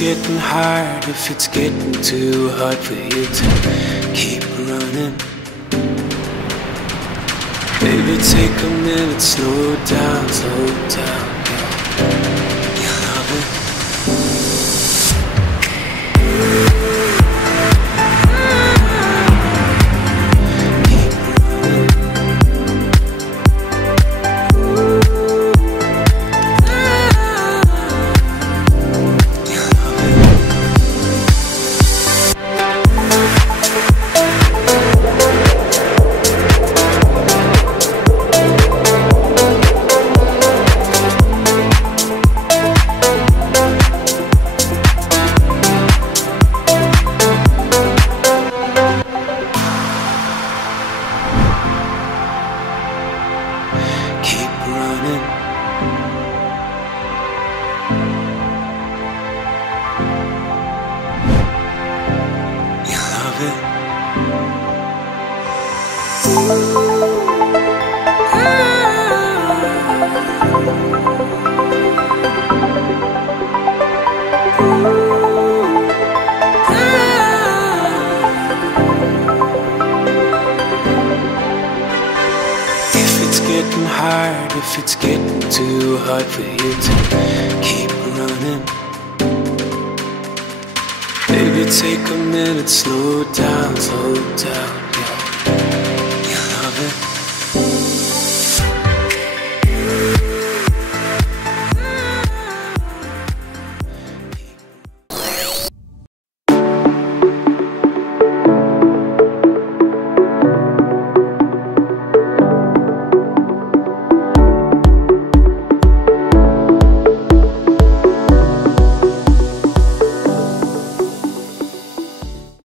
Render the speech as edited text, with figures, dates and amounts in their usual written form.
getting hard, if it's getting too hard for you to keep running, maybe take a minute, slow down, yeah. You love it. Getting hard, if it's getting too hard for you to keep running, maybe take a minute, slow down,